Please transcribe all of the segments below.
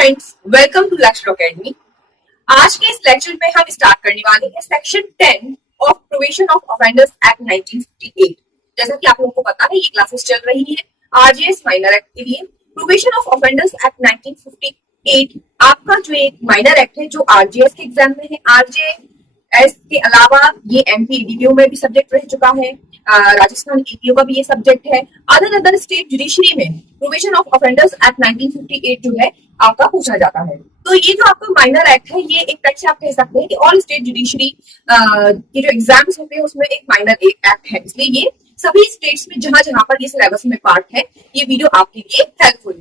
Friends, welcome to लक्ष्य academy. आज के इस लेक्चर में हम स्टार्ट करने वाले हैं section 10 of provision of offenders act 1958। जैसा कि आप लोगों को पता है, ये क्लासेस चल रही है आरजेएस माइनर एक्ट के लिए। प्रोविजन ऑफ ऑफेंडर्स एक्ट 1958 आपका जो एक माइनर एक्ट है जो आरजेएस के एग्जाम में है। आरजेएस के अलावा ये एमपी एडीपीओ में भी सब्जेक्ट रह चुका है, राजस्थान एपीओ का भी ये सब्जेक्ट है। अदर स्टेट जुडिशरी में प्रोविजन ऑफ ऑफेंडर्स एक्ट 1958 जो है आपका पूछा जाता है। तो ये जो आपका माइनर एक्ट है, ये एक तरह से आप कह सकते हैं कि ऑल स्टेट जुडिशरी के जो एग्जाम्स होते हैं उसमें एक माइनर एक्ट है। इसलिए ये सभी स्टेट्स में जहां जहां पर ये सिलेबस में पार्ट है, ये वीडियो आपके लिए हेल्पफुल है।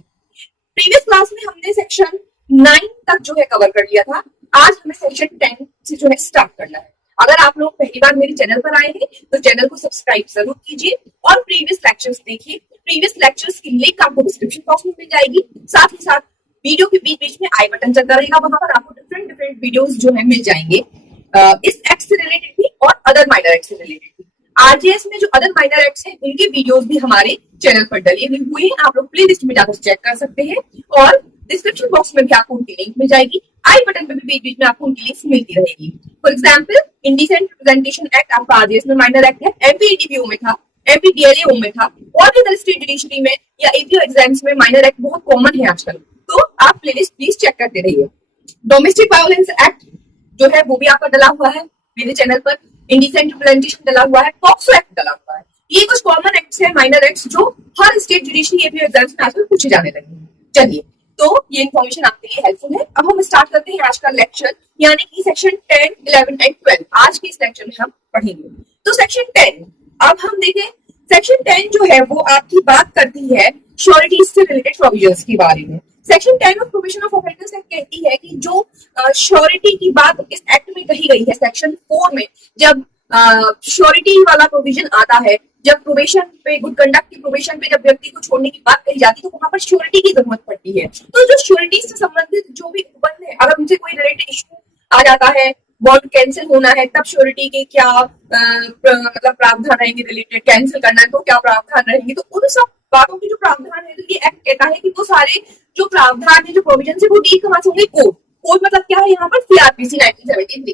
प्रीवियस क्लास में हमने सेक्शन 9 तक जो है कवर कर लिया था। आज हमें सेक्शन 10 से जो है स्टार्ट करना है। अगर आप लोग पहली बार मेरे चैनल पर आए हैं तो चैनल को सब्सक्राइब जरूर कीजिए और प्रीवियस लेक्चर्स देखिए। प्रीवियस लेक्चर्स की लिंक आपको डिस्क्रिप्शन बॉक्स में मिल जाएगी। साथ ही साथ वीडियो के बीच बीच में आई बटन चलता रहेगा, वहां पर आपको डिफरेंट वीडियोस जो है मिल जाएंगे, इस एक्ट से रिलेटेड भी और अदर माइनर एक्ट से रिलेटेड भी। आरजेएस में जो अदर माइनर एक्ट्स हैं उनके वीडियोस भी हमारे चैनल पर डले हुए हैं, आप लोग प्ले लिस्ट में जाकर चेक कर सकते हैं और डिस्क्रिप्शन बॉक्स में भी आपको उनकी लिंक मिल जाएगी। आई बटन पे भी बीच बीच में आपको उनकी लिंक मिलती रहेगी। For example, indecent representation act आपका आरजेएस में माइनर एक्ट है, एमपीडीपीओ में था, एमपीडीएलएओ में था, और भी अदर स्टेट जुडिशरी में या एपीओ एग्जाम्स में माइनर एक्ट बहुत कॉमन है आजकल। तो आप प्लेलिस्ट प्लीज चेक करते रहिए। डोमेस्टिक वायलेंस एक्ट जो है वो भी आपका डला हुआ है मेरे चैनल पर। इंडिसेंट रिप्रेजेंटेशन डला हुआ है, पॉक्सो एक्ट डला हुआ है। ये कुछ कॉमन एक्ट्स है, माइनर एक्ट्स, जो हर स्टेट जुडिशरी एपीओ एग्जाम्स में आजकल पूछे जाने लगे हैं। चलिए, तो ये इन्फॉर्मेशन आपके लिए हेल्पफुल है। अब हम स्टार्ट करते हैं आज का लेक्चर, यानी कि सेक्शन 10, 11 एंड 12 आज के इस लेक्चर में हम पढ़ेंगे। तो सेक्शन 10, अब हम देखें, सेक्शन 10 जो है वो आपकी बात करती है श्योरिटीज से रिलेटेड प्रोविजंस के बारे में। Section 10 of provision of offenders act कहती है कि जो श्योरिटी की बात इस एक्ट में कही गई है, सेक्शन 4 में जब श्योरिटी वाला प्रोविजन आता है, जब प्रोबेशन पे, गुड कंडक्ट की प्रोबेशन पे जब व्यक्ति को छोड़ने की बात कही जाती है तो वहां पर श्योरिटी की जरूरत पड़ती है। तो जो श्योरिटी से संबंधित जो भी उपबंध है, अगर उनसे कोई रिलेटेड इशू आ जाता है, बॉन्ड कैंसिल होना है, तब श्योरिटी के क्या मतलब प्रावधान रहेंगे, रिलेटेड कैंसिल करना है तो क्या प्रावधान रहेंगे, तो उन सब बातों की जो प्रावधान है, तो ये एक्ट कहता है कि वो सारे जो प्रावधान है, जो प्रोविजन है, वो डील कहां से होंगे, कोड मतलब क्या है यहाँ पर, सीआरपीसी 1973।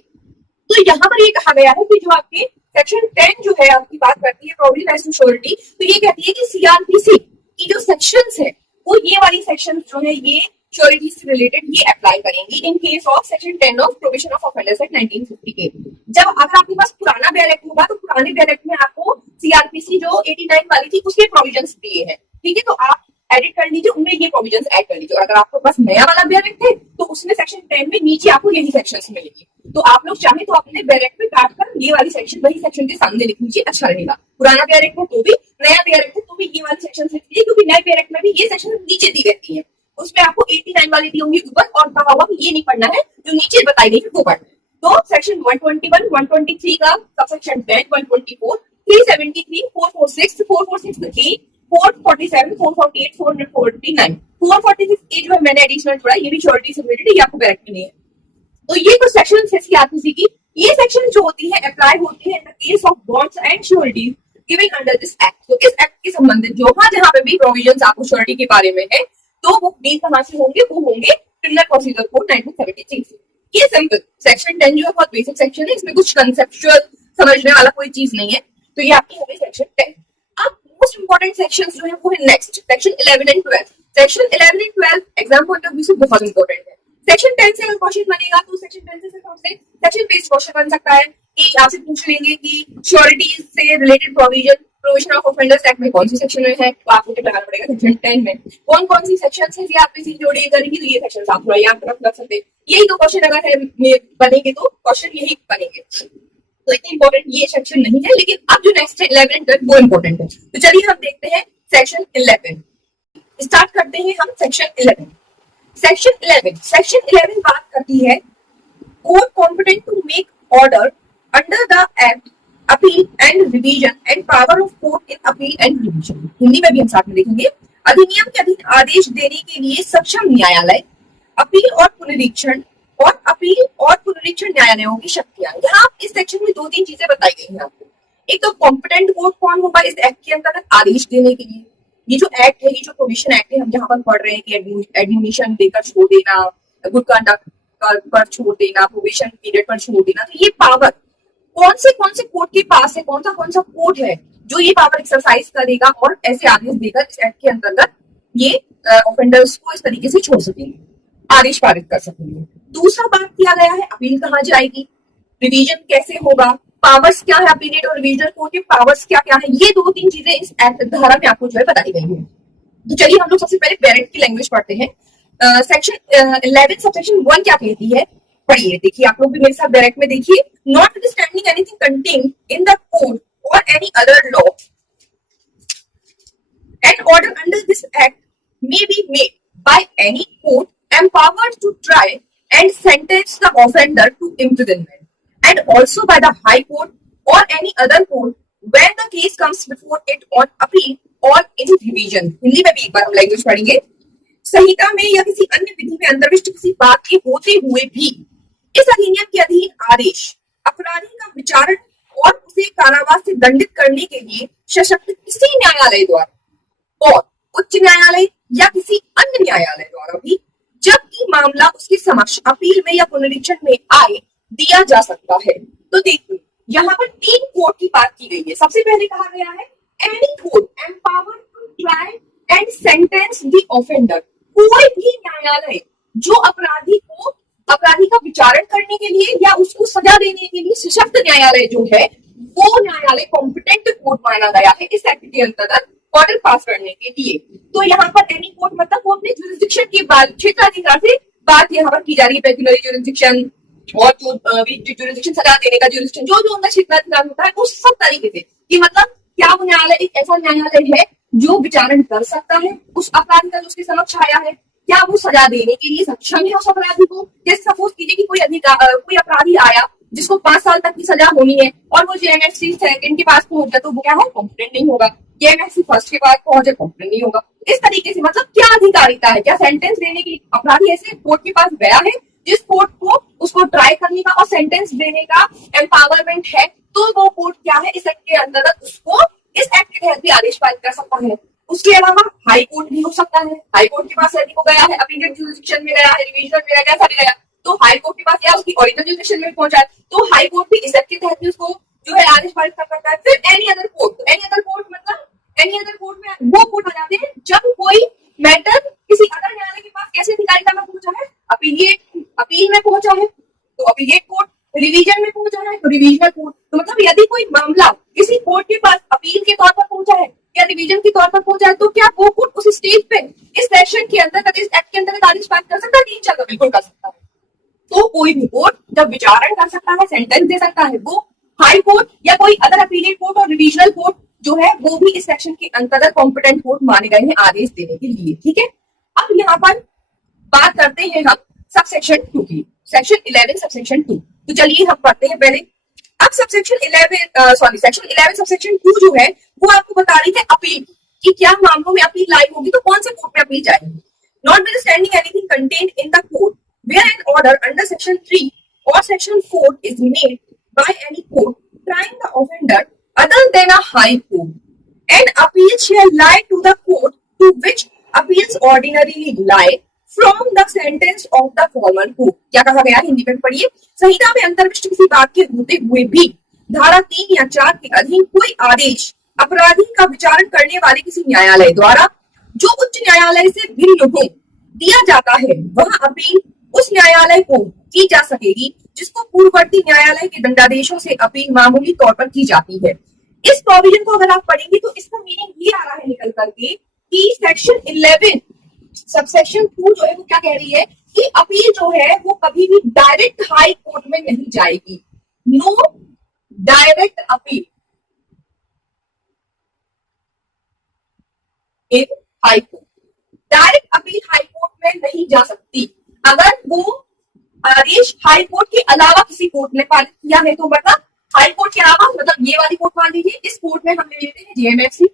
तो यहाँ पर ये कहा गया है कि जो आपके सेक्शन 10 जो है आपकी बात करती है प्रोविजन एज टू श्योरिटी, तो ये कहती है कि सीआरपीसी की जो सेक्शंस है वो ये वाली सेक्शन जो है ये श्योरिटी से रिलेटेड ये अप्लाई करेंगी in case of section 10 of provision of offenders act 1958। जब अगर आपके पास पुराना बेयर एक्ट होगा तो पुराने बेयर एक्ट में आपको सीआरपीसी जो 89 वाली थी उसके प्रोविजंस दिए हैं, ठीक है, तो आप एडिट कर लीजिए, उनमें ये प्रोविजंस ऐड कर लीजिए। और अगर आपके पास नया वाला बेयर एक्ट है तो उसमें सेक्शन 10 में नीचे आपको यही सेक्शंस मिलेगी। तो आप लोग चाहे तो अपने बेयर एक्ट में काट कर ये वाली सेक्शन वही सेक्शन के सामने लिख लीजिए, अच्छा रहेगा। पुराना बेयर एक्ट है तो भी, नया बेयर एक्ट है तो भी ये वाली सेक्शन लिख लीजिए, क्योंकि नए बेयर एक्ट में भी ये सेक्शन नीचे दी रहती है। उसमें आपको 89 वाली दी होंगी ऊपर, और कहा हुआ ये नहीं पढ़ना है, जो नीचे बताई गई है वो पढ़ना है। तो सेक्शन 121, 123 का सबसेक्शन 10, 124, 373, 446, 446A, 447, 448, 449, 446 ए जो है मैंने एडिशनल जोड़ा, ये भी श्योरिटी से रिलेटेड, ये आपको बैरक में नहीं है। तो ये कुछ सेक्शन है सीआरपीसी की। ये सेक्शन जो होती है अप्लाई होती है in the case of bonds and sureties given under this act. तो इस एक्ट के संबंधित जहां पे भी प्रोविजंस आपको श्योरिटी के बारे में है, तो वो डील कहां से होंगे, वो होंगे क्रिमिनल प्रोसीजर कोड 1973 से। ये सिंपल सेक्शन 10 जो है बहुत बेसिक सेक्शन है, इसमें कुछ कंसेप्चुअल समझने वाला कोई चीज नहीं है। तो ये आपकी हो गई सेक्शन 10। अब मोस्ट इंपोर्टेंट सेक्शंस जो है वो है next section 11 and 12। Section 11 and 12 exam point of view से बहुत इंपॉर्टेंट है। सेक्शन 10 से अगर क्वेश्चन बनेगा तो सेक्शन 10 से सिर्फ हमसे सेक्शन बेस्ड क्वेश्चन बन सकता है कि आपसे पूछ लेंगे कि श्योरिटीज से related provision of offenders act में कौन सी सेक्शन में है, तो आपको क्या लगाना पड़ेगा सेक्शन 10 में कौन कौन सी सेक्शन है सीआरपीसी जो डील करेंगी, तो ये सेक्शन आप थोड़ा याद रख सकते हैं। यही तो क्वेश्चन अगर है बनेंगे तो क्वेश्चन यही बनेंगे, तो इतनी इंपॉर्टेंट ये सेक्शन नहीं है। लेकिन अब जो नेक्स्ट है 11 एंड 12 वो इंपॉर्टेंट है। तो चलिए हम देखते हैं सेक्शन 11। स्टार्ट करते हैं हम सेक्शन 11। सेक्शन 11 बात करती है court competent to make order under the act, appeal and revision and power of court in appeal and revision. Hindi में भी हम साथ में देखेंगे। अधिनियम के अधीन आदेश देने के लिए सक्षम न्यायालय, अपील और पुनरीक्षण और अपील और पुनरीक्षण न्यायालयों की शक्तियां। यहाँ इस सेक्शन में 2-3 चीजें बताई गई हैं आपको। एक तो कॉम्पिटेंट कोर्ट कौन होगा इस एक्ट के अंतर्गत आदेश देने के लिए, ये जो एक्ट है, ये जो प्रोविजन एक्ट है, हम जहां पर पढ़ रहे हैं कि एडमिशन देकर छोड़ देना, गुड कंडक्ट पर छोड़ देना, प्रोविजन पीरियड पर छोड़ देना, तो ये पावर कौन से कोर्ट के पास है, कौन सा कोर्ट है जो ये पावर एक्सरसाइज करेगा और ऐसे आदेश देकर इस एक्ट के अंतर्गत ये ऑफेंडर्स को इस तरीके से छोड़ सकेंगे, आदेश पारित कर सकेंगे। दूसरा बात किया गया है अपील कहाँ जाएगी, रिवीजन कैसे होगा, पावर्स क्या है अपीलेट और रिवीजन कोर्ट के पावर्स क्या क्या है, ये दो तीन चीजें इस एक्ट धारा में आपको जो है बताई गई है। तो चलिए हम लोग सबसे पहले पेरेंट की लैंग्वेज पढ़ते हैं। सेक्शन 11 सबसेक्शन 1 क्या कहती है, पढ़िए, देखिए आप लोग भी मेरे साथ डायरेक्ट में देखिए। Not understanding anything contained in the code और any other law and order under this act may be made by any court empowered to try and sentence the offender to imprisonment and also by the high court or any other court when the case comes before it on appeal or in revision। Hindi में भी एक बार हम language पढ़ेंगे। संहिता में या किसी अन्य विधि में अंतर्विष्ट किसी बात के होते हुए भी इस अधिनियम के अधीन आदेश अपराधी का विचारण और उसे कारावास से दंडित करने के लिए सशक्त किसी न्यायालय द्वारा और उच्च न्यायालय या किसी अन्य न्यायालय द्वारा भी जबकि मामला उसके समक्ष अपील में या पुनरीक्षण में आए दिया जा सकता है। तो देखिए यहाँ पर 3 कोर्ट की बात की गई है। सबसे पहले कहा गया है any court empowered to try and sentence the offender, कोई भी न्यायालय जो अपराधी का विचारण करने के लिए या उसको सजा देने के लिए सशक्त न्यायालय जो है वो न्यायालय कॉम्पिटेंट कोर्ट माना गया है इस एक्ट के अंतर्गत ऑर्डर पास करने के लिए। तो यहाँ पर एनी कोर्ट मतलब वो अपने जुरिस्डिक्शन की बात, क्षेत्राधिकार से बात यहाँ पर की जा रही है, पेक्युलरी जुरिस्डिक्शन और जो जुरिस्डिक्शन सजा देने का जुरिस्डिक्शन जो उनका क्षेत्राधिकार होता है उस सब तरीके से कि मतलब क्या वो न्यायालय एक ऐसा न्यायालय है जो विचारण कर सकता है उस अपराधी का जो उसके समक्ष आया है, क्या वो सजा देने के लिए सक्षम है उस अपराधी को। जैसे सपोज कीजिए कि कोई अपराधी आया जिसको 5 साल तक की सजा होनी है और वो जेएमएफसी सेकंड के पास पहुंच गया तो वो क्या है, कॉम्पिटेंट नहीं होगा। जेएमएफसी फर्स्ट के पास पहुंचे, कॉम्पिटेंट नहीं होगा। इस तरीके से मतलब क्या अधिकारिता है, क्या सेंटेंस देने की अपराधी ऐसे कोर्ट के पास गया है जिस कोर्ट को उसको ट्राई करने का और सेंटेंस देने का एम्पावरमेंट है, तो वो कोर्ट क्या है इस एक्ट के अंतर्गत उसको इस एक्ट के तहत भी आदेश पारित कर सकता है। उसके अलावा हाई कोर्ट भी हो सकता है। हाई कोर्ट के पास यदि वो गया है, अपीलेट जुरिस्डिक्शन में गया है, रिवीजन में गया, कैसा भी गया, तो हाई कोर्ट के पास या उसकी ओरिजिनल जुरिस्डिक्शन में पहुंचा है तो हाई कोर्ट भी इस एक्ट के तहत भी उसको जो है आदेश पारित कर सकता है। फिर any other court, any other court मतलब एनी अदर कोर्ट में वो कोर्ट आ जाते हैं जब कोई मैटर किसी अदर न्यायालय के पास कैसे अधिकारिता में पहुंचा है, अपील में पहुंचा है तो अपीलेट कोर्ट, रिवीजन में पहुंचा है तो रिवीजनल कोर्ट। तो मतलब यदि कोई मामला किसी कोर्ट के पास अपील के तौर पर पहुंचा है या रिवीजन के तौर पर पहुंचा है तो क्या वो कोर्ट उस स्टेज पे इस सेशन के अंतर्गत इस एक्ट के अंतर्गत आदेश पारित कर सकता है? नहीं चल, बिल्कुल कर सकता है। तो कोई भी कोर्ट जब विचारण कर सकता है, सेंटेंस दे सकता है, वो हाई कोर्ट या कोई अदर अपीलेट कोर्ट और रिवीजनल कोर्ट जो है वो भी इस सेक्शन के अंतर्गत कॉम्पिटेंट कोर्ट माने गए हैं आदेश देने के लिए। ठीक है, अब यहाँ पर बात करते हैं हम सब सेक्शन 2 की, सेक्शन 11 सब सेक्शन 2। तो चलिए हम पढ़ते हैं पहले। अब सेक्शन 11 सब सेक्शन 2 जो है वो आपको बता रही है अपील कि क्या मामलों में अपील लाई होगी तो कौन से कोर्ट में अपील जाएगी। Not understanding anything contained in the court where an order under section 3 or section 4 is made by any court trying the offender other than a high court, an appeal shall lie to the court to which appeals ordinarily lie from the sentence of the former court। क्या कहा गया हिंदी में पढ़िए। संहिता में अंतर्विष्ट किसी बात के होते हुए भी धारा 3 या 4 के अधीन कोई आदेश अपराधी का विचारण करने वाले किसी न्यायालय द्वारा जो उच्च न्यायालय से भिन्न हो दिया जाता है वह अपील उस न्यायालय को की जा सकेगी जिसको पूर्ववर्ती न्यायालय के दंडादेशों से अपील मामूली तौर पर की जाती है। इस प्रोविजन को अगर आप पढ़ेंगे तो इसका मीनिंग ये आ रहा है निकल करके कि सेक्शन 11 सबसेक्शन 2 जो है वो क्या कह रही है कि अपील जो है वो कभी भी डायरेक्ट हाई कोर्ट में नहीं जाएगी। No direct appeal in high court, direct appeal high court में नहीं जा सकती। अगर वो आदेश हाई कोर्ट के अलावा किसी कोर्ट ने पारित किया है तो मतलब हाई कोर्ट के अलावा मतलब ये वाली कोर्ट मान लीजिए, इस कोर्ट में हम ले लेते हैं जेएमएफसी।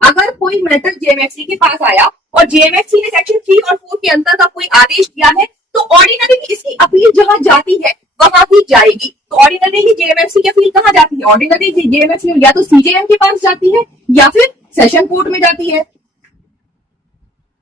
अगर कोई मैटर जेएमएफसी के पास आया और जेएमएफसी ने सेक्शन 3 और 4 के अंतर्गत कोई आदेश दिया है तो ऑर्डिनरी इसकी अपील जहां जाती है वहां भी जाएगी। तो ऑर्डिनरी जेएमएफसी की अपील कहां जाती है? ऑर्डिनरी जेएमएफसी या तो सीजेएम के पास जाती है या फिर सेशन कोर्ट में जाती है।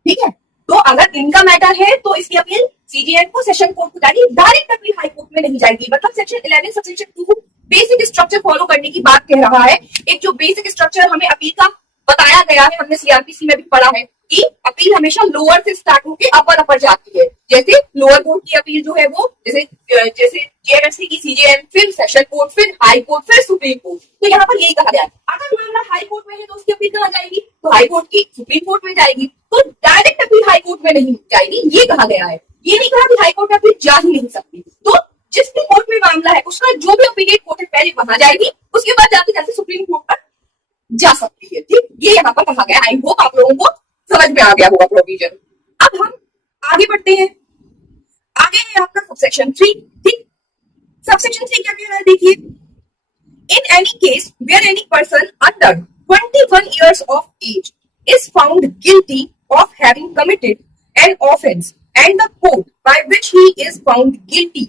ठीक है, तो अगर इनका मैटर है तो इसकी अपील सीजेएम को सेशन कोर्ट को जाएगी, डायरेक्ट अपील हाई कोर्ट में नहीं जाएगी। मतलब section 11 subsection 2 basic structure follow करने की बात कह रहा है। एक जो बेसिक स्ट्रक्चर हमें अपील का बताया गया है, हमने सीआरपीसी में भी पढ़ा है कि अपील हमेशा लोअर से स्टार्ट होकर अपर जाती है। जैसे लोअर कोर्ट की अपील जो है वो जैसे जेएमएफसी की सीजेएम, फिर सेशन कोर्ट, फिर हाई कोर्ट, फिर सुप्रीम कोर्ट। तो यहाँ पर यही कहा गया है अगर मामला हाई कोर्ट में है तो उसकी अपील कहाँ जाएगी, तो हाई कोर्ट की सुप्रीम कोर्ट में जाएगी। तो डायरेक्ट अपील हाई कोर्ट में नहीं जाएगी, ये कहा गया है। ये नहीं कहा कि हाई कोर्ट में अपील जा ही नहीं सकती। तो जिस भी कोर्ट में मामला है उसका जो भी अपीलेट कोर्ट है पहले वहां जाएगी, उसके बाद जाते जाते सुप्रीम कोर्ट पर जा सकती है। ठीक, ये यहाँ पर कहा गया। आई होप आप लोगों को समझ में आ गया होगा प्रोविजन। अब हम आगे बढ़ते हैं। आगे है आपका सबसेक्शन 3। ठीक, सबसेक्शन 3 क्या कह रहा है, देखिए, in any case where any person under 21 years of age is found guilty of having committed an offense and the court by which he is found guilty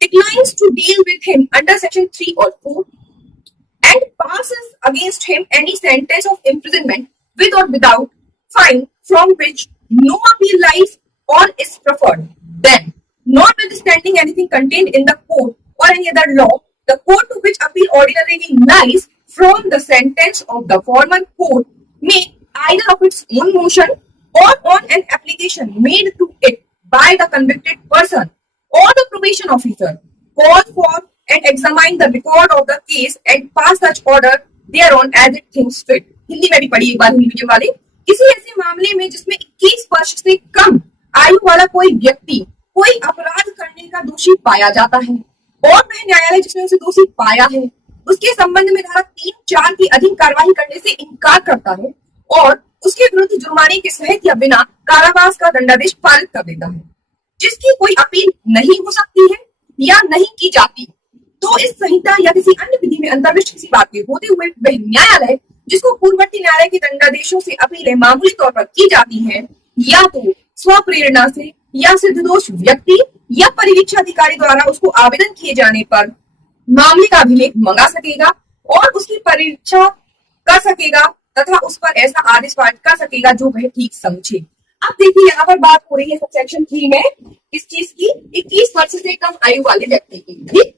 declines to deal with him under section 3 or 4 and passes against him any sentence of imprisonment with or without fine from which no appeal lies or is preferred, then, notwithstanding anything contained in the code or any other law, the court to which appeal ordinarily lies from the sentence of the former court may, either of its own motion or on an application made to it by the convicted person or the probation officer, call for and examine the record of the case and pass such order thereon as it thinks fit. Hindi में भी पढ़ी एक बार Hindi medium वाले। किसी ऐसे मामले में जिसमें 21 वर्ष से कम आयु वाला कोई व्यक्ति कोई अपराध करने का दोषी पाया जाता है और वह न्यायालय जिसने उसे दोषी पाया है उसके संबंध में धारा 3-4 की अधीन कार्रवाई करने से इनकार करता है और उसके विरुद्ध जुर्माने के सहित या बिना कारावास का दंडादेश पारित कर देता है, जिसकी कोई अपील नहीं हो सकती है या नहीं की जाती, तो इस संहिता या किसी अन्य विधि में अंतर्विष्ट किसी बात के होते हुए वह न्यायालय जिसको पूर्ववर्ती न्यायालय के दंडादेशों से अपीलें मामूली तौर पर की जाती हैं, या तो स्वप्रेरणा से या सिद्धदोष व्यक्ति या परिवीक्षा अधिकारी द्वारा उसको आवेदन किए जाने पर मामले का अभिलेख मंगा सकेगा और उसकी परीक्षा कर सकेगा तथा उस पर ऐसा आदेश पारित कर सकेगा जो वह ठीक समझे। अब देखिए यहाँ पर बात हो रही है सबसेक्शन 3 में इस चीज की 21 वर्ष से कम आयु वाले व्यक्ति की। ठीक,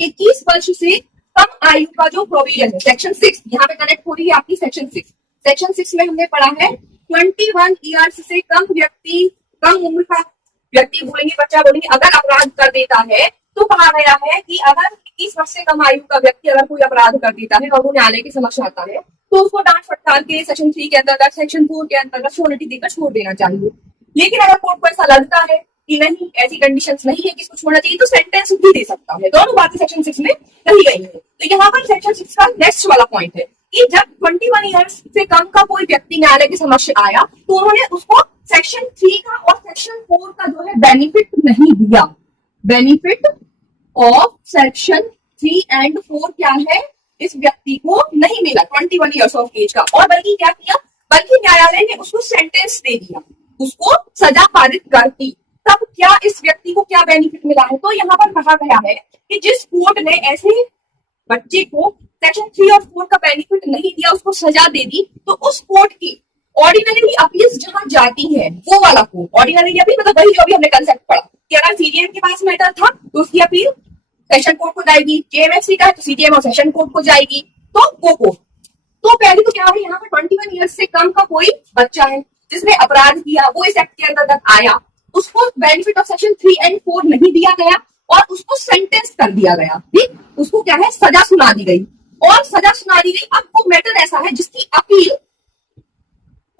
21 वर्ष से कम आयु का जो प्रोविजन है सेक्शन 6 यहाँ पे कनेक्ट हो रही है आपकी सेक्शन 6। सेक्शन 6 में हमने पढ़ा है 21 ईयर्स से कम व्यक्ति, कम उम्र का व्यक्ति बोलेंगे, बच्चा बोलेंगे, अगर अपराध कर देता है तो कहा गया है कि अगर 21 वर्ष से कम आयु का व्यक्ति अगर कोई अपराध कर देता है और वो न्यायालय के समक्ष आता है तो उसको डांट फटकार के सेक्शन 3 के अंतर्गत, सेक्शन 4 के अंतर्गत श्योरिटी देकर छोड़ देना चाहिए। लेकिन अगर कोर्ट को ऐसा लगता है कि नहीं ऐसी कंडीशंस नहीं है कि इसको छोड़ना चाहिए तो सेंटेंस भी दे सकता है। दोनों बातें सेक्शन 6 में कही गई है। तो यहाँ पर सेक्शन 6 का नेक्स्ट वाला पॉइंट है कि जब 21 ईयर्स से कम का कोई व्यक्ति न्यायालय के समक्ष आया तो उन्होंने उसको सेक्शन 3 का और सेक्शन 4 का जो है बेनिफिट नहीं दिया। बेनिफिट ऑफ सेक्शन 3 एंड 4 क्या है, इस व्यक्ति को नहीं मिला 21 ईयर्स ऑफ एज का। और बल्कि क्या किया, बल्कि न्यायालय ने उसको सेंटेंस दे दिया, उसको सजा पारित कर दी। तब क्या इस व्यक्ति को क्या बेनिफिट मिला है, तो यहाँ पर कहा गया है कि जिस कोर्ट ने ऐसे बच्चे को सेक्शन 3 और 4 का बेनिफिट नहीं दिया, उसको सजा दे दी, तो उस कोर्ट की ऑर्डिनरी अपील्स जहां जाती है वो वाला कोर्ट, ऑर्डिनरी अपील मतलब वही जो अभी हमने कंसेप्ट पढ़ा कि अगर सीजीएम के पास मैटर था तो उसकी अपील सेशन कोर्ट को जाएगी, जेएमएफसी का है तो सीजीएम और सेशन कोर्ट को जाएगी, तो वो कोर्ट। तो पहले तो क्या है, यहाँ पर 21 ईयर्स से कम का कोई बच्चा है जिसने अपराध किया, वो इस एक्ट के अंतर्गत आया, उसको बेनिफिट ऑफ सेक्शन 3 एंड 4 नहीं दिया गया और उसको सेंटेंस कर दिया गया। ठीक, उसको क्या है, सजा सुना दी गई और सजा सुना दी गई। अब वो मैटर ऐसा है जिसकी अपील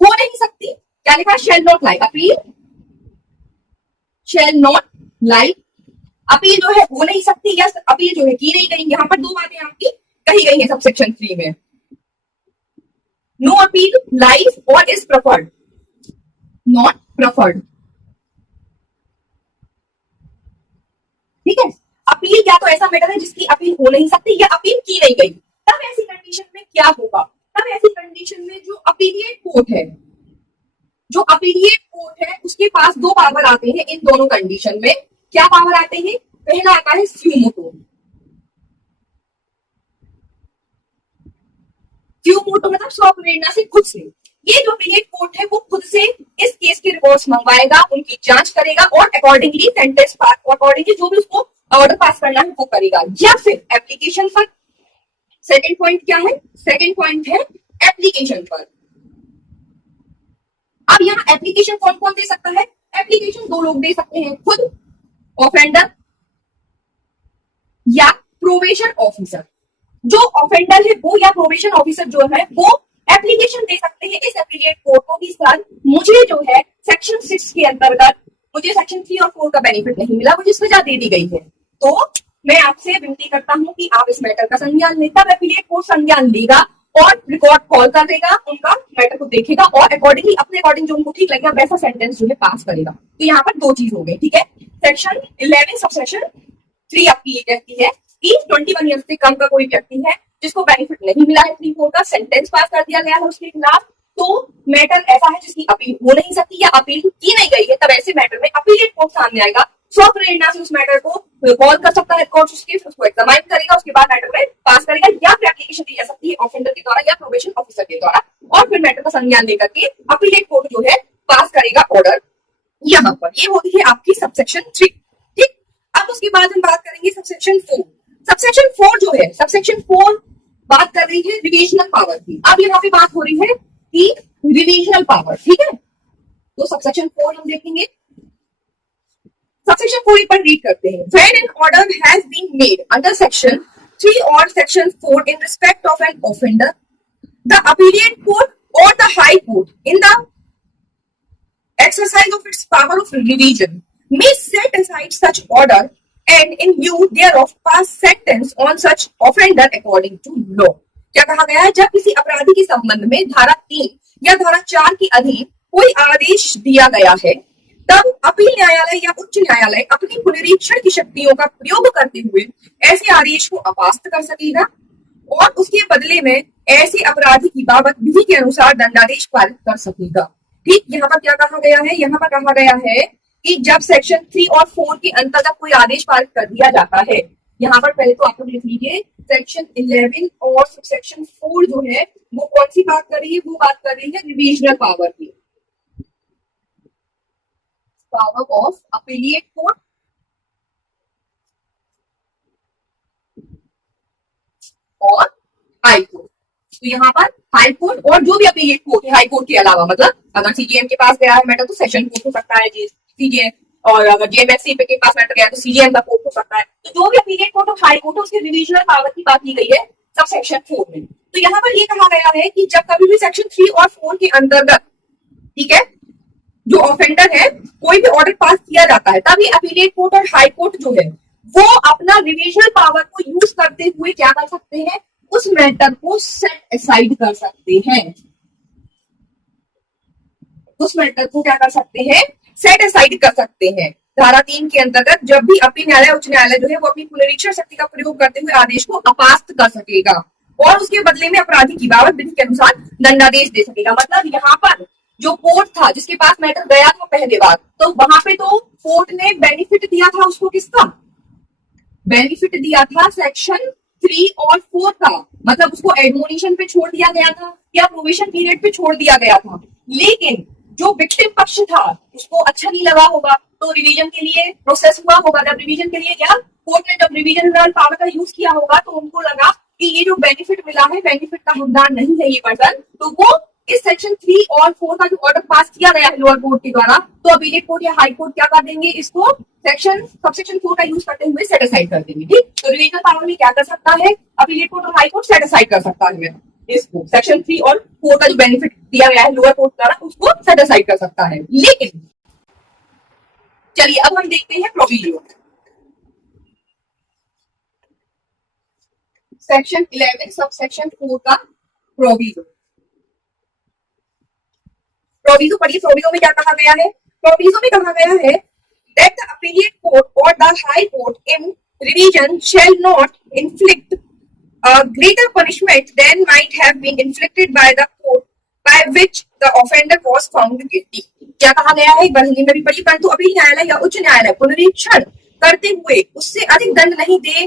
हो नहीं सकती, क्या लिखा है, shall not lie, appeal shall not lie, appeal जो है हो नहीं सकती या अपील जो है की नहीं गई। यहाँ पर दो बातें आपकी कही गई है सब सेक्शन 3 में, नो अपील लाइज और इज प्रेफर्ड, नॉट प्रेफर्ड। ठीक है, अपील क्या तो ऐसा मैटर है जिसकी अपील हो नहीं सकती या अपील की नहीं गई। तब ऐसी कंडीशन में क्या होगा, तब ऐसी कंडीशन में जो अपीलिएट कोर्ट है, जो अपीलिएट कोर्ट है उसके पास दो पावर आते हैं। इन दोनों कंडीशन में क्या पावर आते हैं, पहला आता है स्यूमोटो, कोर्ट तो मतलब स्वप्रेरणा से खुद से, ये जो अपीलेट कोर्ट है वो खुद से इस केस के रिपोर्ट्स मंगवाएगा, उनकी जांच करेगा और अकॉर्डिंगली सेंटेंस पास, अकॉर्डिंगली जो भी उसको ऑर्डर पास करना है वो करेगा। या फिर एप्लीकेशन पर, सेकंड पॉइंट क्या है, सेकंड पॉइंट है एप्लीकेशन पर। अब यहाँ एप्लीकेशन कौन कौन दे सकता है, एप्लीकेशन दो लोग दे सकते हैं, खुद ऑफेंडर या प्रोबेशन ऑफिसर। जो ऑफेंडर है वो या प्रोबेशन ऑफिसर जो है वो एप्लीकेशन दे सकते हैं इस एप्लीकेट कोर्ट को कि सर मुझे जो है सेक्शन 6 के अंतर्गत मुझे सेक्शन 3 और 4 का बेनिफिट नहीं मिला, मुझे सजा दे दी गई है, तो मैं आपसे विनती करता हूं कि आप इस मैटर का संज्ञान लें। तब एप्लीकेट कोर्ट संज्ञान लेगा और रिकॉर्ड कॉल कर देगा, उनका मैटर को देखेगा और अकॉर्डिंगली अपने अकॉर्डिंग जो उनको ठीक लगेगा वैसा सेंटेंस जो है पास करेगा। तो यहाँ पर दो चीज हो गई, ठीक है। सेक्शन 11 सबसेक्शन 3 आपकी ये कहती है कि 21 ईयर से कम का कोई व्यक्ति है जिसको बेनिफिट नहीं मिला है 3-4 का, सेंटेंस पास कर दिया गया है उसके खिलाफ, तो मैटर ऐसा है जिसकी अपील हो नहीं सकती या अपील की नहीं गई है, तब ऐसे मैटर में अपीलेट कोर्ट सामने आएगा, स्वप्रेरणा से उस मैटर को कॉल कर सकता है कोर्ट, उसको एग्जामाइन करेगा, उसके बाद मैटर में पास करेगा या फिर एप्लीकेशन दी जा सकती है ऑफेंडर के द्वारा या प्रोबेशन ऑफिसर के द्वारा, और फिर मैटर का संज्ञान लेकर के अपीलेट कोर्ट जो है पास करेगा ऑर्डर। यहाँ पर ये होती है आपकी सबसेक्शन 3, ठीक। अब उसके बाद हम बात करेंगे सबसेक्शन 4। सबसेक्शन 4 जो है, सबसेक्शन 4 बात कर रही है रिविजनल पावर की। अब यहाँ पे बात हो रही है कि रिविजनल पावर, ठीक है। तो सबसेक्शन 4 हम देखेंगे, सबसेक्शन 4 पर रीड करते हैं। When an order has been made under section 3 or section 4 in respect of an offender, the appellate court or the high court in the exercise of its power of revision may set aside such order and in lieu thereof pass sentence on such offender according to law। क्या कहा गया है, जब किसी अपराधी के संबंध में धारा 3 या धारा 4 के अधीन कोई आदेश दिया गया है, तब अपील न्यायालय या उच्च न्यायालय अपनी पुनरीक्षण की शक्तियों का प्रयोग करते हुए ऐसे आदेश को अपास्त कर सकेगा और उसके बदले में ऐसे अपराधी की बाबत विधि के अनुसार दंडादेश पारित कर सकेगा। ठीक, यहाँ पर क्या कहा गया है, यहाँ पर कहा गया है कि जब सेक्शन 3 और 4 के अंतर्गत कोई आदेश पारित कर दिया जाता है, यहाँ पर पहले तो आप लोग लिख लीजिए सेक्शन 11 और सेक्शन 4 जो है वो कौन सी बात कर रही है, वो बात कर रही है रिविजनल पावर की, पावर ऑफ अपीलेट कोर्ट और हाई कोर्ट। तो यहाँ पर हाई कोर्ट और जो भी अपीलेट कोर्ट है, हाई कोर्ट के अलावा मतलब अगर सीजीएम के पास गया है मैटर तो सेशन कोर्ट हो सकता है सीजीएम, और अगर जेएमएफसी के पास मैटर गया तो सीजीएम का कोर्ट हो सकता है। तो जो भी अपीलेट कोर्ट और हाई कोर्ट है उसके रिविजनल पावर की बात की गई है सब सेक्शन 4 में। तो यहाँ पर ये कहा गया है कि जब कभी भी सेक्शन 3 और 4 के अंतर्गत, ठीक है, जो ऑफेंडर है कोई भी ऑर्डर पास किया जाता है, तभी अपीलेट कोर्ट और हाई कोर्ट जो है वो अपना रिविजनल पावर को यूज करते हुए क्या कर सकते हैं, उस मैटर को सेट असाइड कर सकते हैं, उस मैटर को क्या कर सकते हैं, सेट असाइड कर सकते हैं। धारा 3 के अंतर्गत जब भी अपील न्यायालय उच्च न्यायालय जो है वो अपनी पुनरीक्षण शक्ति का प्रयोग करते हुए आदेश को अपास्त कर सकेगा और उसके बदले में अपराधी की बाबत विधि के अनुसार दंडादेश दे सकेगा। मतलब यहाँ पर जो कोर्ट था जिसके पास मैटर गया था पहले बार, तो वहां पे तो कोर्ट ने बेनिफिट दिया था उसको, किसका बेनिफिट दिया था, सेक्शन 3 और 4 का, मतलब उसको एडमोनिशन पे छोड़ दिया गया था या प्रोबेशन पीरियड पे छोड़ दिया गया था। लेकिन जो विक्टिम पक्ष था उसको अच्छा नहीं लगा होगा तो रिवीजन के लिए प्रोसेस हुआ होगा। जब रिवीजन के लिए या कोर्ट ने जब रिवीजन पावर का यूज किया होगा तो उनको लगा कि ये जो बेनिफिट मिला है, बेनिफिट का हकदार नहीं है ये पर्सन, तो वो इस सेक्शन 3 और 4 का जो ऑर्डर पास किया गया है लोअर कोर्ट के द्वारा, तो अपीलेट कोर्ट या हाई कोर्ट क्या कर देंगे, इसको सबसेक्शन 4 का यूज करते हुए सेट असाइड कर देंगे। ठीक, तो रिवीजनल पावर में क्या कर सकता है अपीलेट कोर्ट और हाई कोर्ट, सेट असाइड कर सकता है इसको, सेक्शन 3 और 4 का जो बेनिफिट दिया गया है लोअर कोर्ट द्वारा उसको सेट असाइड कर सकता है। लेकिन चलिए अब हम देखते हैं प्रोविजो, सेक्शन 11 सबसेक्शन 4 का प्रोविजो। प्रोविजो पढ़िए, प्रोविजो में क्या कहा गया है, प्रोविजो में कहा गया है that the appellate court or the high court in revision shall not inflict a greater punishment than might have been inflicted by the court by which the offender was found guilty। क्या कहा गया है, एक बार हिंदी में भी पढ़ी, परंतु appeal न्यायालय या उच्च न्यायालय पुनरीक्षण करते हुए उससे अधिक दंड नहीं दे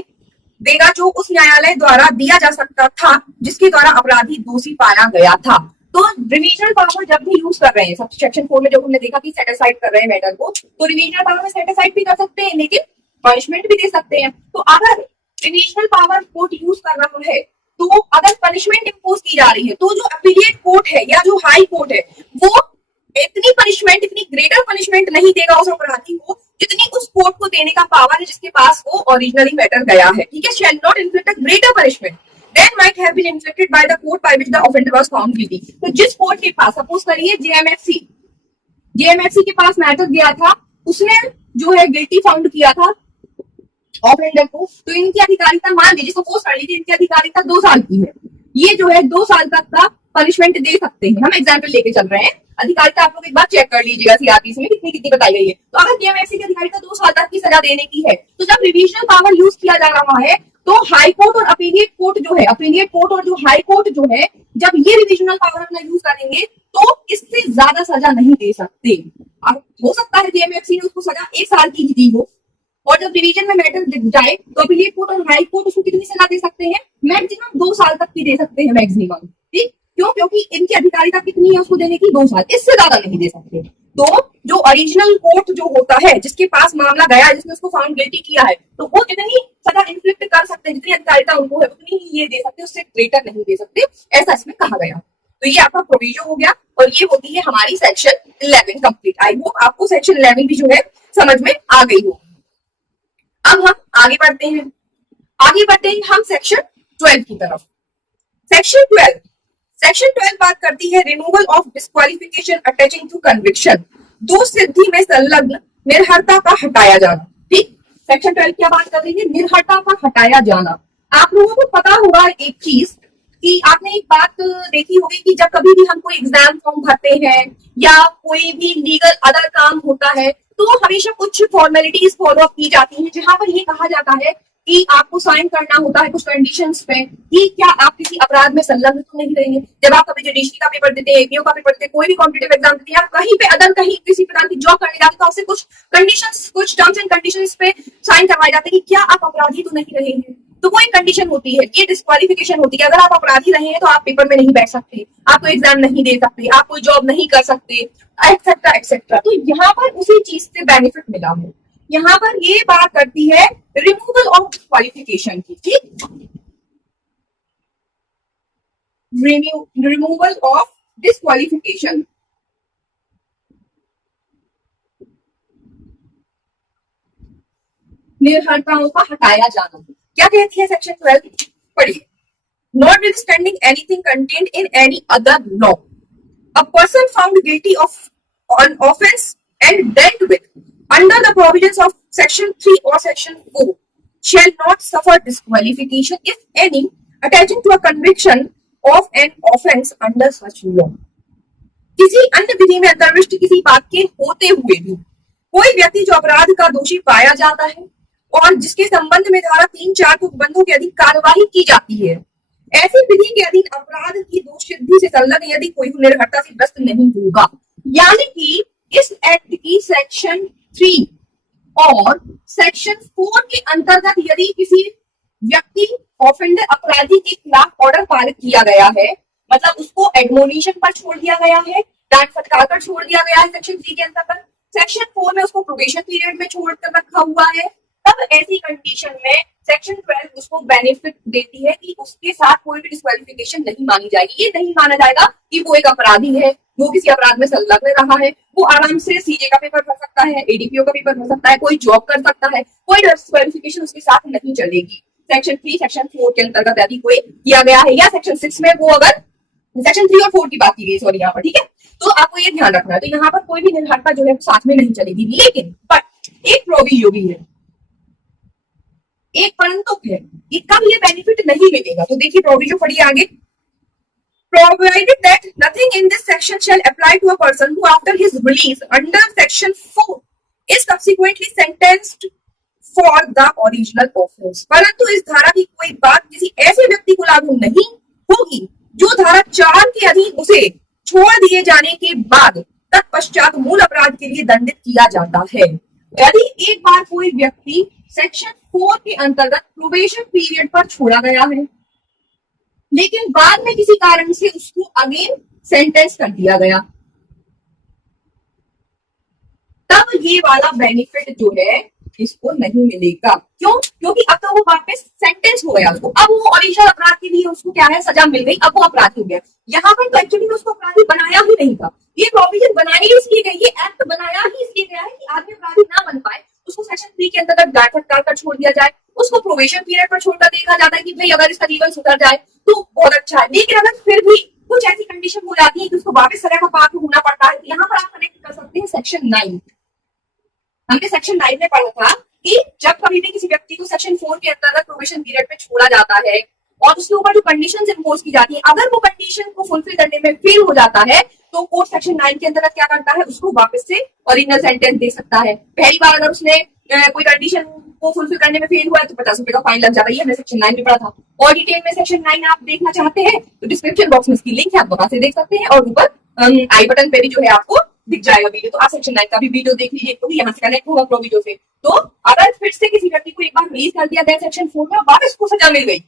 देगा जो उस न्यायालय द्वारा दिया जा सकता था जिसके द्वारा अपराधी दोषी पाया गया था। तो रिविजनल पावर जब भी यूज कर रहे हैं, सब सेक्शन 4 में जब हमने देखा कि सेटिसाइड कर रहे हैं मैटर को, तो रिविजनल पावर में सेटिसाइड भी कर सकते हैं लेकिन पनिशमेंट भी दे सकते हैं। तो अगर रिविजनल पावर कोर्ट यूज कर रहा है तो अगर पनिशमेंट इम्पोज की जा रही है तो जो अपीलिएट कोर्ट है या जो हाई कोर्ट है वो इतनी पनिशमेंट, इतनी ग्रेटर पनिशमेंट नहीं देगा उस अपराधी को जितनी उस कोर्ट को देने का पावर है जिसके पास वो ओरिजिनली मैटर गया है। ठीक है, shall not inflict a greater punishment than might have been inflicted by the court by which the offender was found guilty. तो जिस कोर्ट के पास, सपोज करिए जेएमएफसी के पास मैटर गया था, उसने जो है गिल्टी फाउंड किया था ऑफेंडर को, तो इनकी अधिकारिता मान लीजिए सपोज कर लीजिए इनकी अधिकारिता 2 साल की है, ये जो है 2 साल तक का पनिशमेंट दे सकते हैं। हम एग्जाम्पल लेके चल रहे हैं, अधिकारिता आप लोग एक बार चेक कर लीजिएगा सीआरपीसी में कितनी कितनी बताई गई है। तो अगर जेएमएफसी की अधिकारिता 2 साल तक की सजा देने की है तो जब रिविजनल पावर यूज किया जा रहा है तो हाई कोर्ट और अपीलिएट कोर्ट जो है, अपीलिएट कोर्ट और जो हाई कोर्ट जो है, जब ये रिविजनल पावर अपना यूज करेंगे तो इससे ज्यादा सजा नहीं दे सकते। अब हो सकता है जेएमएफसी ने उसको सजा 1 साल की दी हो और जब डिवीजन में मैटर जाए तो अपीलिएट कोर्ट और हाई कोर्ट उसको कितनी सजा दे सकते हैं? मैक्सिमम 2 साल तक की दे सकते हैं मैक्सिमम। ठीक, क्यों? क्योंकि इनकी अधिकारिता कितनी है उसको देने की 2 साल, इससे ज्यादा नहीं दे सकते। तो जो ओरिजिनल कोर्ट जो होता है जिसके पास मामला गया, जिसने उसको फाउंड गिल्टी किया है, तो वो जितनी सजा इन्फ्लिक्ट कर सकते हैं, जितनी अधिकारिता उनको है उतनी ही ये दे सकते, उससे ग्रेटर नहीं दे सकते, ऐसा इसमें कहा गया। तो ये आपका प्रोविजन हो गया और ये होती है हमारी सेक्शन 11 कंप्लीट। आई होप आपको सेक्शन 11 भी जो है समझ में आ गई हो। अब हम आगे बढ़ते हैं हम सेक्शन 12 की तरफ। सेक्शन 12 बात करती है removal of disqualification attaching to conviction, दोषसिद्धि में संलग्न निर्हरता का हटाया जाना। ठीक, सेक्शन 12 क्या बात कर रही है? निर्हरता का हटाया जाना। आप लोगों को पता होगा एक चीज कि आपने एक बात देखी होगी कि जब कभी भी हम कोई एग्जाम फॉर्म भरते हैं या कोई भी लीगल अदर काम होता है तो हमेशा कुछ फॉर्मेलिटीज फॉलो अप की जाती हैं, जहां पर ये कहा जाता है कि आपको साइन करना होता है कुछ कंडीशंस पे कि क्या आप किसी अपराध में संलग्न तो नहीं रहेंगे। जब आप कभी जुडिशरी का पेपर देते हैं, एपीओ का पेपर देते हैं, कोई भी कॉम्पिटिटिव एग्जाम देते हैं, आप कहीं पे अदर कहीं किसी प्रकार की जॉब करने जाते हैं तो आपसे कुछ कंडीशंस, कुछ टर्म्स एंड कंडीशंस पे साइन करवाए जाते हैं कि क्या आप अपराधी तो नहीं रहे हैं। तो वो एक कंडीशन होती है, ये डिस्क्वालिफिकेशन होती है। अगर आप अपराधी रहे हैं तो आप पेपर में नहीं बैठ सकते, आप कोई एग्जाम नहीं दे सकते, आप कोई जॉब नहीं कर सकते, एक्सेट्रा एक्सेट्रा। तो यहाँ पर उसी चीज से बेनिफिट मिला है। यहाँ पर ये बात करती है रिमूवल ऑफ डिस्क्वालिफिकेशन की। ठीक, रिमूवल ऑफ डिस्क्वालिफिकेशन, निर्भरताओं का हटाया जाना। क्या कहती है सेक्शन 12? पढ़िए। Notwithstanding anything contained in any other law, a person found guilty of an offence and dealt with under the provisions of section 3 or section 4 shall not suffer disqualification if any attaching to a conviction of an offence under such law। किसी अन्य विधि में अंतर्विष्ट किसी बात के होते हुए भी कोई व्यक्ति जो अपराध का दोषी पाया जाता है और जिसके संबंध में धारा 3-4 के उपबंधों के अधीन कार्यवाही की जाती है, ऐसी विधि के अधीन अपराध की दोषसिद्धि से संलग्न यदि कोई निर्भरता से ग्रस्त नहीं होगा। यानी कि इस एक्ट की सेक्शन 3 और सेक्शन 4 के अंतर्गत यदि किसी व्यक्ति ऑफेंडर अपराधी के खिलाफ ऑर्डर पारित किया गया है, मतलब उसको एडमोनिशन पर छोड़ दिया गया है, डांट फटकार कर छोड़ दिया गया है सेक्शन 3 के अंतर्गत, सेक्शन 4 में उसको प्रोबेशन पीरियड में छोड़ कर रखा हुआ है, तब ऐसी कंडीशन में सेक्शन 12 उसको बेनिफिट देती है कि उसके साथ कोई भी डिस्क्वालिफिकेशन नहीं मानी जाएगी। ये नहीं माना जाएगा कि वो एक अपराधी है, वो किसी अपराध में संलग्न रहा है, वो आराम से सीए का पेपर भर सकता है, एडीपीओ का पेपर भर सकता है, कोई जॉब कर सकता है, कोई डिस्क्वालिफिकेशन उसके साथ नहीं चलेगी। सेक्शन 3 सेक्शन 4 के अंतर्गत यदि कोई किया गया है या सेक्शन 6 में वो अगर सेक्शन 3 और 4 की बात की गई, सॉरी यहाँ पर, ठीक है, तो आपको ये ध्यान रखना है। तो यहाँ पर कोई भी निर्भरता जो है साथ में नहीं चलेगी, लेकिन बट एक प्रोविजो भी है, एक परंतु है, कब ये बेनिफिट नहीं मिलेगा। तो देखिए प्रोविजो पढ़िए आगे। Provided that nothing in this section shall apply to a person who after his release under section 4 is subsequently sentenced for the original offense। परंतु इस धारा की कोई बात किसी ऐसे व्यक्ति को लागू नहीं होगी जो धारा 4 के अधीन उसे छोड़ दिए जाने के बाद तत्पश्चात मूल अपराध के लिए दंडित किया जाता है। यदि एक बार कोई व्यक्ति सेक्शन 4 के अंतर्गत प्रोबेशन पीरियड पर छोड़ा गया है, लेकिन बाद में किसी कारण से उसको अगेन सेंटेंस कर दिया गया, तब ये वाला बेनिफिट जो है इसको नहीं मिलेगा। क्यों? क्योंकि अब तो वो वापस सेंटेंस हो गया उसको, अब वो ओरिजिनल अपराध के लिए उसको क्या है, सजा मिल गई, अब वो अपराधी हो गया। यहाँ पर तो एक्चुअली में उसको अपराधी बनाया ही नहीं था। ये प्रोविजन बनाई ही इसलिए गई, ये एक्ट बनाया ही इसलिए गया है कि आदमी अपराधी ना बन पाए, उसको सेक्शन 3 के अंतर्गत डांट फटकार कर छोड़ दिया जाए, उसको प्रोबेशन पीरियड पर छोड़कर देखा जाता है कि भाई अगर इसका जीवन सुधर जाए तो बहुत अच्छा है। लेकिन अगर फिर भी कुछ ऐसी कंडीशन हो जाती है कि उसको वापस सजा का पात्र होना पड़ता है, यहाँ पर आप कनेक्ट कर सकते हैं सेक्शन 9। हमने सेक्शन 9 में पढ़ा था कि जब कभी भी किसी व्यक्ति को सेक्शन 4 के अंतर्गत प्रोबेशन पीरियड में छोड़ा जाता है और उसके ऊपर जो कंडीशंस इंपोज की जाती है, अगर वो कंडीशन को फुलफिल करने में फेल हो जाता है तो कोर्ट सेक्शन 9 के अंतर्गत क्या करता है, उसको वापस से ओरिजिनल सेंटेंस दे सकता है। पहली बार अगर उसने कोई कंडीशन को फुलफिल करने में फेल हुआ है तो 50 रुपए का फाइन लग जाता है। ये हमने सेक्शन 9 में पढ़ा था। और डिटेल में सेक्शन 9 आप देखना चाहते हैं तो डिस्क्रिप्शन बॉक्स में इसकी लिंक है, आप वहां से देख सकते हैं, और ऊपर आई बटन पे भी जो है आपको दिख जाएगा वीडियो, तो आप सेक्शन 9 का भी वीडियो देख लीजिए, क्योंकि यहाँ से कनेक्ट होगा प्रो वीडियो से। तो अगर फिर से किसी व्यक्ति को एक बार रिलीज कर दिया गया सेक्शन 4 में, वापस उसको सजा मिल गई,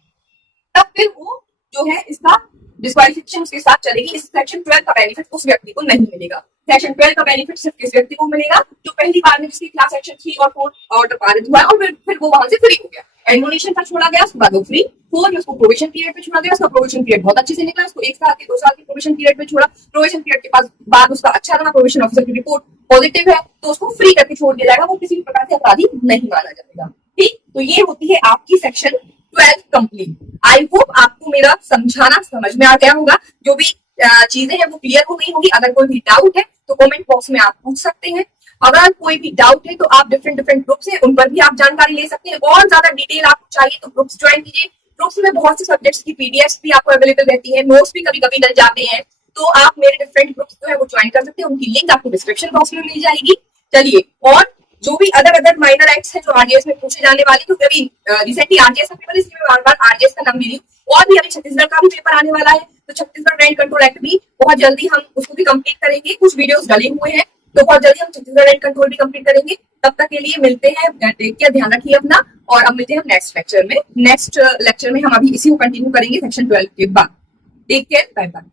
तब फिर वो जो है इसका डिस्क्वालिफिकेशन उसके साथ चलेगी। इस सेक्शन 12 का बेनिफिट उस व्यक्ति को नहीं मिलेगा। सेक्शन 12 का बेनिफिट सिर्फ किस व्यक्ति को मिलेगा, जो पहली बार में जिसकी क्लास सेक्शन 3 और 4 ऑर्डर पारित हुआ है और फिर वो वहां से फ्री हो गया, एडमोनिशन पर छोड़ा गया, उसके बाद वो फ्री। 4 में उसको प्रोबेशन पीरियड पे छोड़ा गया, उसका प्रोबेशन पीरियड बहुत अच्छे से निकला, उसको 1 साल के 2 साल के प्रोबेशन पीरियड पे छोड़ा, प्रोबेशन पीरियड के बाद उसका अच्छा रहा, प्रोबेशन ऑफिसर की रिपोर्ट पॉजिटिव है तो उसको फ्री करके छोड़ दिया जाएगा, वो किसी भी प्रकार से अपराधी नहीं माना जाएगा। ठीक, तो ये होती है आपकी सेक्शन 12 कंप्लीट। आई होप आपको मेरा समझाना समझ में आ गया होगा, जो भी चीजें हैं वो क्लियर हो गई होगी। अगर कोई भी डाउट है तो कमेंट बॉक्स में आप पूछ सकते हैं। अगर कोई भी डाउट है तो आप डिफरेंट ग्रुप्स हैं, उन पर भी आप जानकारी ले सकते हैं। और ज्यादा डिटेल आपको चाहिए तो ग्रुप्स ज्वाइन कीजिए। ग्रुप्स में बहुत से सब्जेक्ट्स की पीडीएफ भी आपको अवेलेबल रहती है, नोट्स भी कभी कभी डल जाते हैं, तो आप मेरे डिफरेंट ग्रुप्स जो है वो ज्वाइन कर सकते हैं। उनकी लिंक आपको डिस्क्रिप्शन बॉक्स में मिल जाएगी। चलिए, और जो भी अदर माइनर एक्ट्स हैं जो आरजीएस में पूछे जाने वाले, क्योंकि अभी रिसेंटली आरजीएस का पेपर, इसलिए मैं बार-बार आरजीएस का नाम ले रही हूँ। और भी अभी छत्तीसगढ़ का भी पेपर आने वाला है, तो छत्तीसगढ़ रेंट कंट्रोल एक्ट भी बहुत जल्दी हम उसको भी कंप्लीट करेंगे। कुछ वीडियोस डले हुए हैं, तो बहुत जल्दी हम छत्तीसगढ़ रेंट कंट्रोल भी कंप्लीट करेंगे। तब तक के लिए मिलते हैं, टेक केयर, ध्यान रखिए अपना, और अब मिलते हैं नेक्स्ट लेक्चर में। नेक्स्ट लेक्चर में हम अभी इसी को कंटिन्यू करेंगे सेक्शन 12 के बाद। Take care, bye bye.